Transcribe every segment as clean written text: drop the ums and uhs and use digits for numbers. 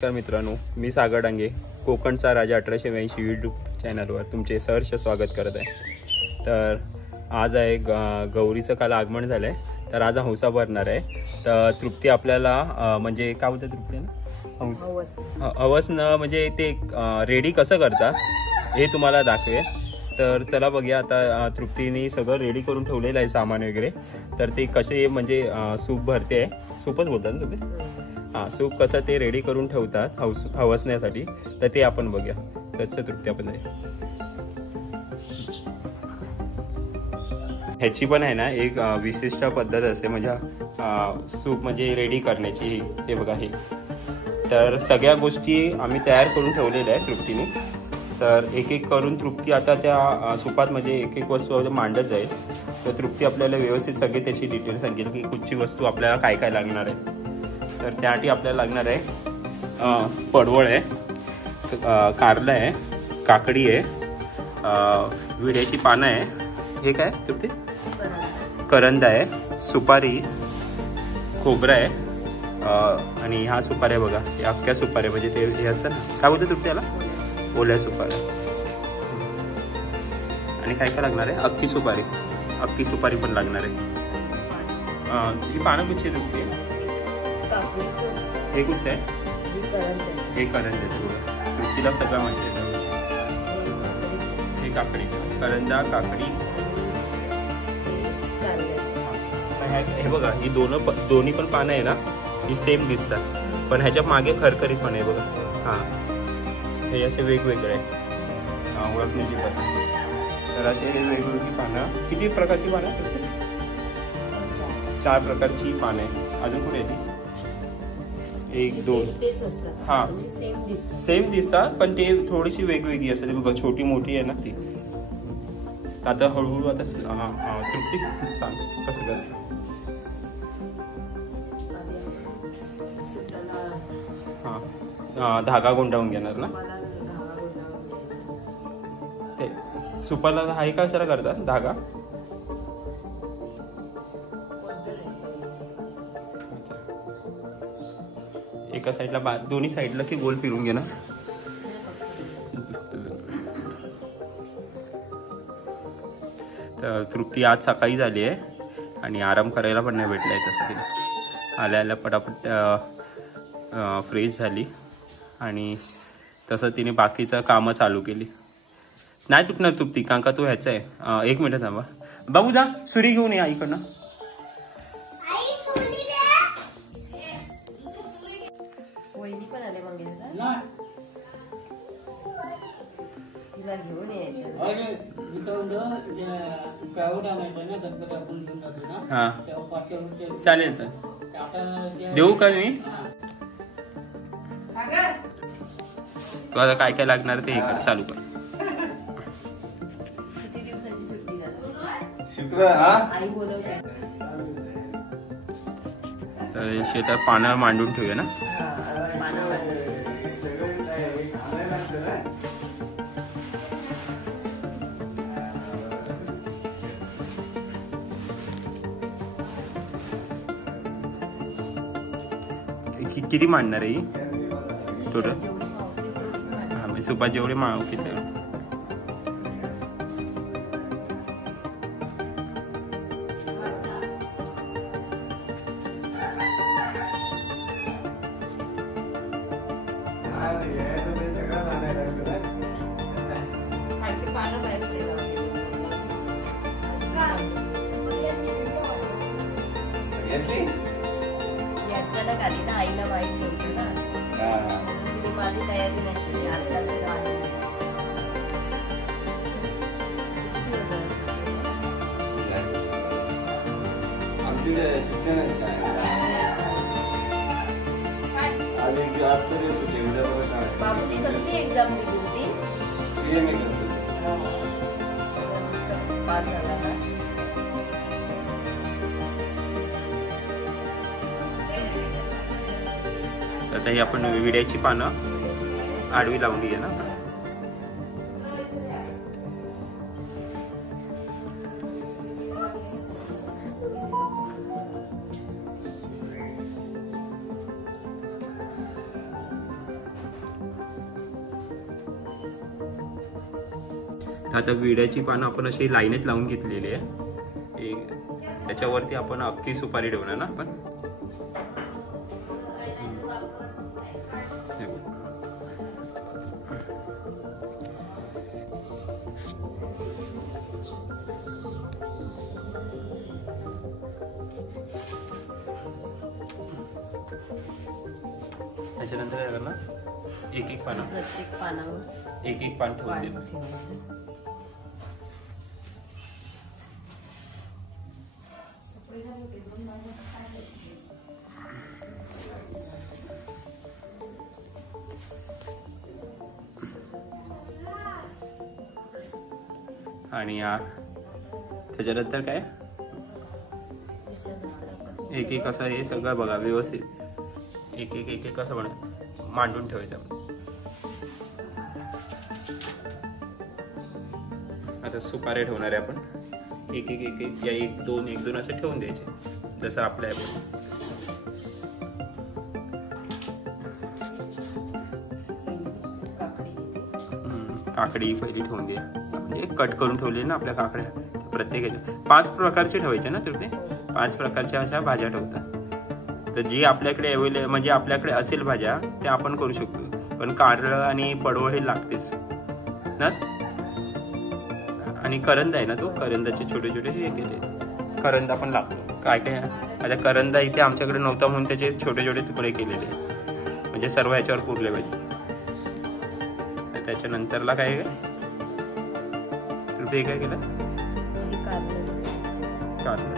नमस्कार मित्रांनो, मी सागर डांगे, कोकणचा राजा 1882 यूट्यूब चॅनलवर तुमचे सहर्ष स्वागत करत आहे। तर आज आहे गौरीचं काल आगमन झालं आहे, तर आज हौसा भरणार आहे। तर तृप्ती आपल्याला म्हणजे काय बोलते तृप्ती ना हवसनं म्हणजे ते रेडी कसं करतात हे तुम्हाला दाखवेल। तर चला बघूया। आता तृप्तीने सगळं रेडी करून ठेवलेलं आहे सामान वगैरे। तर ते कसे म्हणजे सूप भरते आहे, सूपच बोलतात ना तुम्ही? हां, सूप कसं ते रेडी करून ठेवतात हवसण्यासाठी, तर ते आपण बघूया। त्याचं तृप्ती आपण ह्याची पण आहे ना एक विशिष्ट पद्धत असते म्हणजे सूप म्हणजे रेडी करण्याची। हे बघा, हे तर सगळ्या गोष्टी आम्ही तयार करून ठेवलेल्या आहे तृप्तीने। तर एक एक करून तृप्ती आता त्या सुपात म्हणजे एक एक वस्तू मांडत जाईल। तर तृप्ती आपल्याला व्यवस्थित सगळे त्याची डिटेल सांगेल की कुठची वस्तू आपल्याला काय काय लागणार आहे। तर त्यासाठी आपल्याला लागणार आहे पडवळ आहे, कारलं आहे, काकडी आहे, विड्याची पानं आहे, हे काय तृप्ती करंद आहे, सुपारी, खोबरं आहे, आणि हा सुपारी बघा, हे अख्ख्या सुपारी म्हणजे ते हे असतं ना, काय बोलतो तृप्ती याला, ओल्या सुपाऱ्या। आणि काय काय लागणार आहे, अख्खी सुपारी पण लागणार आहे। ही पानं कुठची तृप्ती? हे कुठच आहे? हे करंद्याचं बघा, तृप्तीला सगळं माहिती आहे। हे काकडीचं, करंदा, काकडी, हे बघा, ही दोन्ही पण पानं आहे ना, ही सेम दिसतात, पण ह्याच्या मागे खरखरी पण आहे बघा। हा, हे असे वेगवेगळे आहे ओळखण्याची पद्धत। तर असे हे वेगवेगळी पानं, किती प्रकारची पानं आहेत? 4 प्रकारची पानं आहे। अजून कुठे आहे ती? 1 2 हा, सेम दिसतात पण ते थोडीशी वेगवेगळी असते बघा, छोटी मोठी आहे ना ती। आता हळूहळू आता तृप्ती सांग कसं करत। हा, धागा गुंडाळून घेणार ना ते सुपाला। हाय कशाला करतात धागा? एका साईडला दोन्ही साईडला की गोल फिरून घे ना। तर तृप्ती आज सकाळी झाली आहे आणि आराम करायला पण नाही भेटलाय तसं तिला। आल्या पटापट फ्रेश झाली आणि तसं तिने बाकीचं कामं चालू केली। नाही तुटणार तृप्ती, कारण का तू ह्याचं आहे। 1 मिनिट थांबा बाबू, जा सुरी घेऊन ये आईकडनं। हा चालेल, तर देऊ का मी? तू आता काय काय लागणार ते इकडे चालू कर। तर शेतात पानं मांडून ठेवूया ना। किती मांडणार आहे टोटल? हा, मी सुपात जेवढे माळू किती आईला माहिती होतं ना, माझी तयारी नाही आता आमची सुट्टी नाही आज सुट्टी, उद्या बाबूनी कसली एक्झाम दिली होती? CMA करतो, पास झाला ना। आता ही आपण विड्याची पानं आडवी लावून घेऊया ना। आता विड्याची पानं आपण अशी लाईनीत लावून घेतलेली आहे. त्याच्यावरती आपण अख्खी सुपारी ठेवणार ना आपण. त्याच्यानंतर काय करणार, एक एक पानं, प्रत्येक पानावर एक एक पान ठेवून देणार. ठेवायचं. आणि त्याच्यानंतर काय एक एक असं हे सगळं बघा व्यवस्थित एक एक एक एक असं मांडून ठेवायचं. आता सुपारे ठेवणार आहे आपण. एक एक एक एक या एक दोन असं ठेवून द्यायचे जसं आपल्या काकडी पहिली ठेवून द्या. म्हणजे कट करून ठेवले ना आपल्या काकड्या, प्रत्येकाच्या 5 प्रकारचे ठेवायचे ना तुम्ही. 5 प्रकारच्या अशा भाज्या ठेवतात. तर जी आपल्याकडे अवेलेबल म्हणजे आपल्याकडे असेल भाज्या त्या आपण करू शकतो. पण कारलं आणि पडवळ हे लागतेच ना. आणि करंदा आहे ना, तो करंदाचे छोटे छोटे हे केले. करंदा पण लागतो. काय काय आता करंदा इथे आमच्याकडे नव्हता म्हणून त्याचे छोटे छोटे तुकडे केलेले, म्हणजे सर्व ह्याच्यावर पुरले पाहिजे. त्याच्यानंतरला काय तुला काय केलं, कारलं.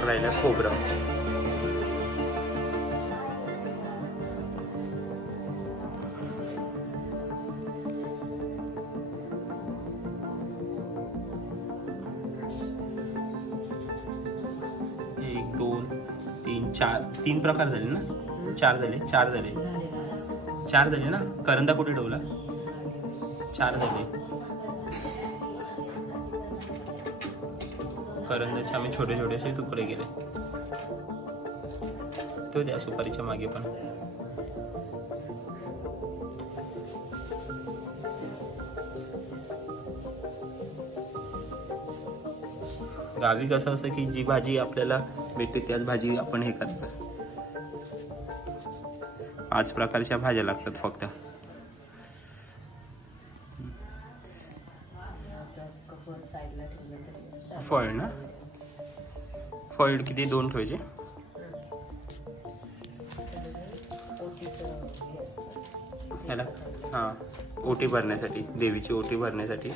राहिलं खोबरं. एक दोन तीन चार 3 प्रकार झाले ना. 4 झाले ना. करंदा कुठे ठेवला, 4 झाले. करंदाचे आम्ही छोटे छोटे असे तुकडे केले. तो द्या सुपारीच्या मागे पण. गावी कसं असं की जी भाजी आपल्याला भेटते त्याच भाजी आपण हे करायचं. 5 प्रकारच्या भाज्या लागतात फक्त. फळ ना, फळ किती 2 ठेवायचे. ह्याला हा ओटी भरण्यासाठी, देवीची ओटी भरण्यासाठी.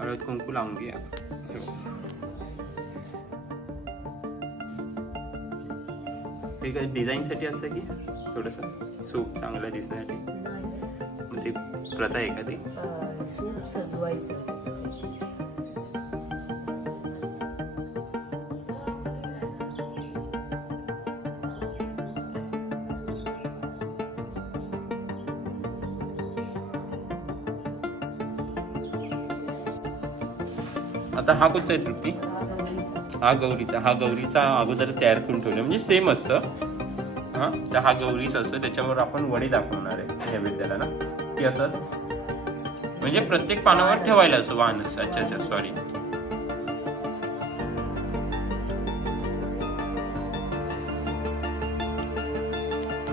हळद कुंकू लावून घ्या. हे काय डिझाईन साठी असतं की थोडस सूप चांगलं दिसण्यासाठी, मग ती प्रथा आहे का ती. सूप सजवायचं असतं. आता हा कुठचा आहे तृप्ती, हा गौरीचा अगोदर तयार करून ठेवलं म्हणजे सेम असतं. हा तर हा गौरीचा असतो, त्याच्यावर आपण वडे दाखवणार आहे नैवेद्याला ना. ती असं म्हणजे प्रत्येक पानावर ठेवायला असं वाहन. अच्छा सॉरी.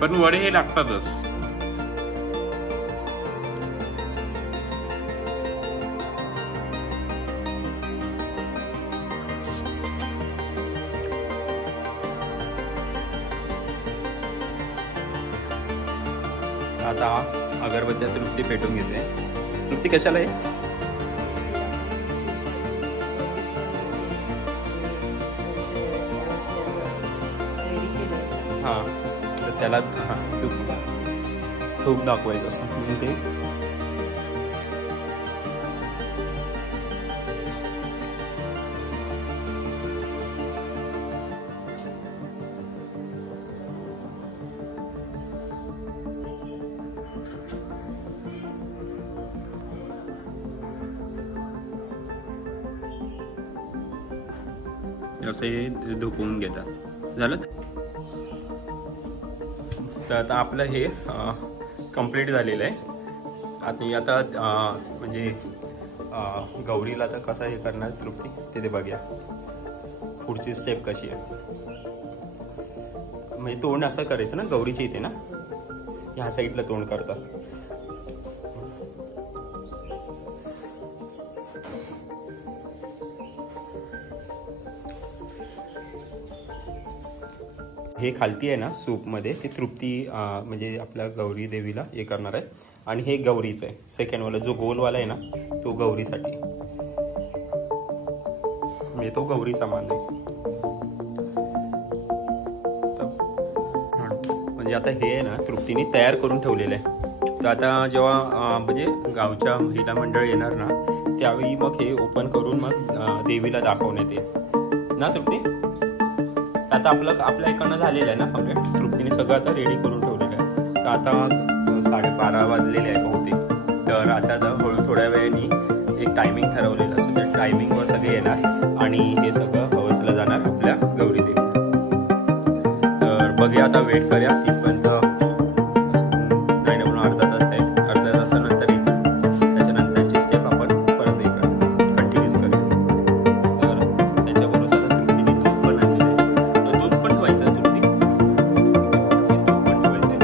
पण वडे हे लागतातच. आता अगरबत्त्या तृप्ती पेटून घेते. तृप्ती कशाला आहे? हां, तर त्याला धूप दाखवायचं असं म्हणून ते असे धुपवून घेतात. झालं. तर आता आपलं हे कंप्लीट झालेलं आहे. आणि आता म्हणजे गौरीला आता कसं हे करणार तृप्ती ते बघूया. पुढची स्टेप कशी आहे. म्हणजे तोंड असं करायचं ना, गौरीची इथे ना ह्या साईडला तोंड करतात. हे खालती आहे ना सूपमध्ये ते तृप्ती म्हणजे आपल्या गौरी देवीला हे करणार आहे. आणि हे गौरीचं आहे. सेकंड वाला जो गोलवाला आहे ना तो गौरीसाठी, म्हणजे तो गौरीचा मान आहे. म्हणजे आता हे आहे ना तृप्तीने तयार करून ठेवलेलं आहे. तर आता जेव्हा म्हणजे गावच्या महिला मंडळ येणार ना त्यावेळी मग हे ओपन करून मग देवीला दाखवण्यात येईल ना तृप्ती. आता आपल्या इकडनं झालेलं आहे ना कंप्लीट. तृप्तीने सगळं आता रेडी करून ठेवलेलं आहे. तर आता 12:30 वाजलेले आहे बहुतेक. तर आता थोड्या वेळाने एक टायमिंग ठरवलेलं असं त्या टायमिंगवर सगळे येणार आणि हे सगळं हवसला जाणार आपल्या गौरी देवी. तर बघूया आता, वेट करूया तिथपर्यंत. नाही म्हणून अर्धा तास आहे. अर्ध्या तासानंतर येतील. त्याच्यानंतरची स्टेप आपण परत हे करूया, कंटिन्यूस करूया. तर त्याच्याबरोबर आता तृप्तीने दूध पण आणलेलं आहे. दूध पण ठेवायचं तृप्ती, दूध पण ठेवायचं आहे.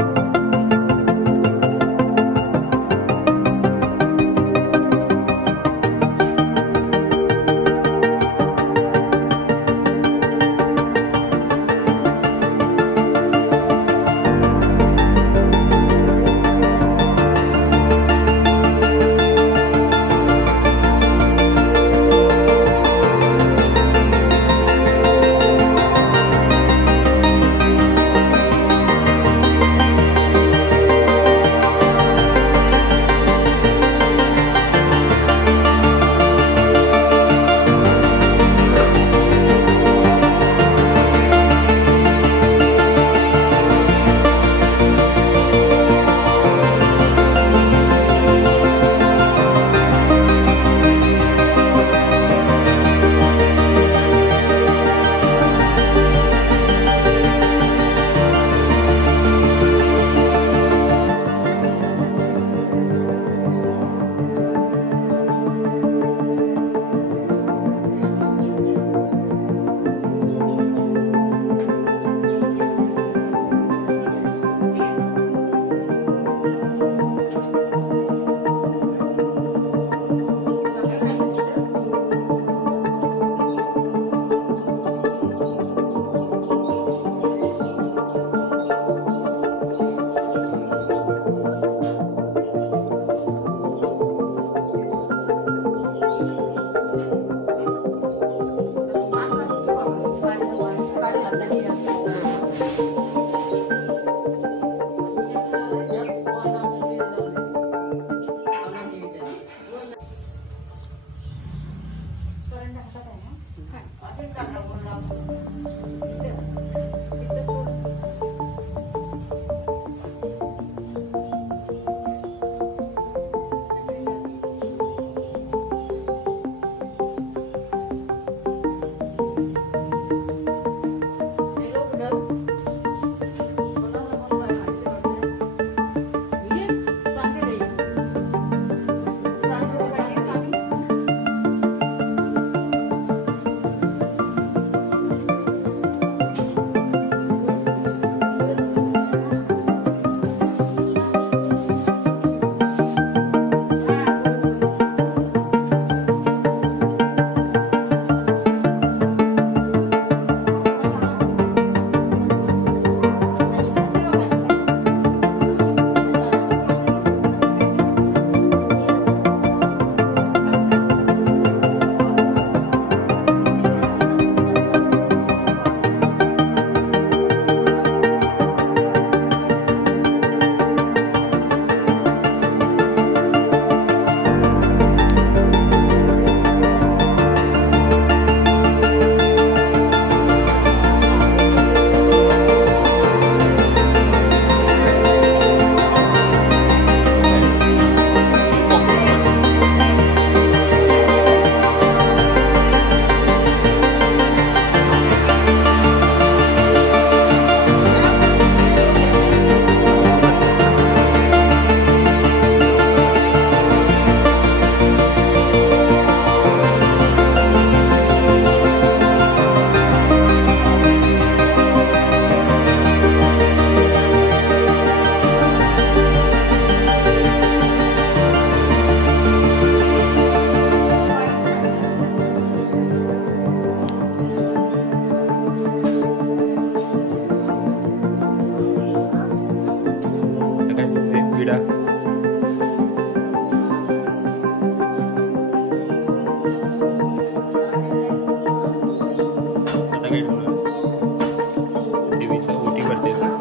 विडा. आता काय देवीचा ओटी भरतेस ना.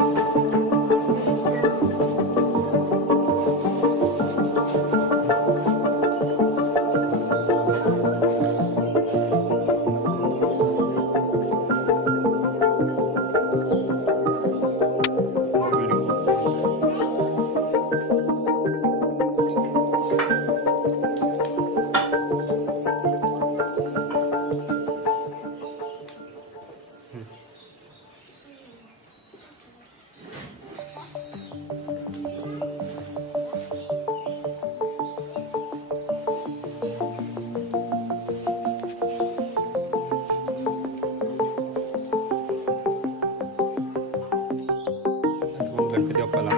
गणपती बाप्पाला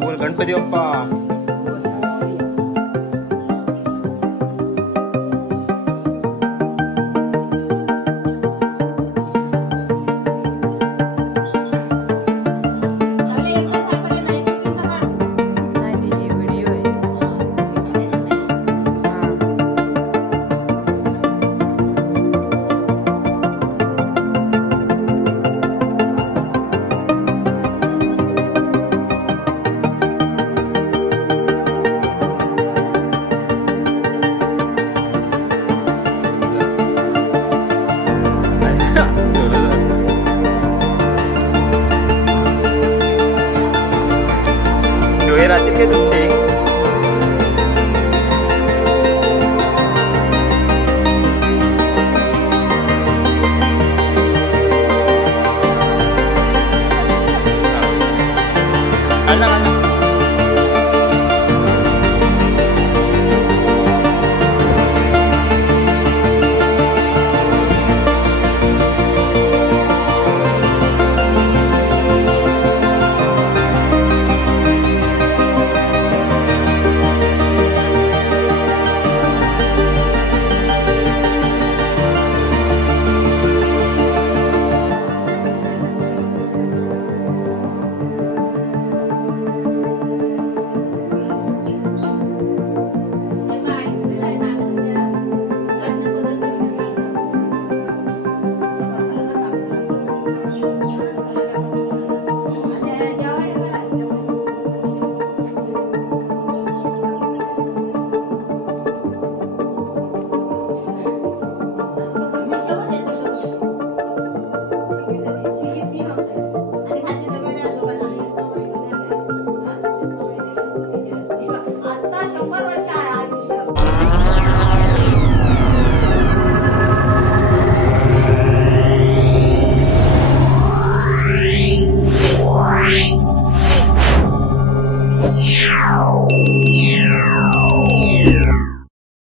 बोल गणपती बाप्पा. डोळे राहतील काय तुमचे. आला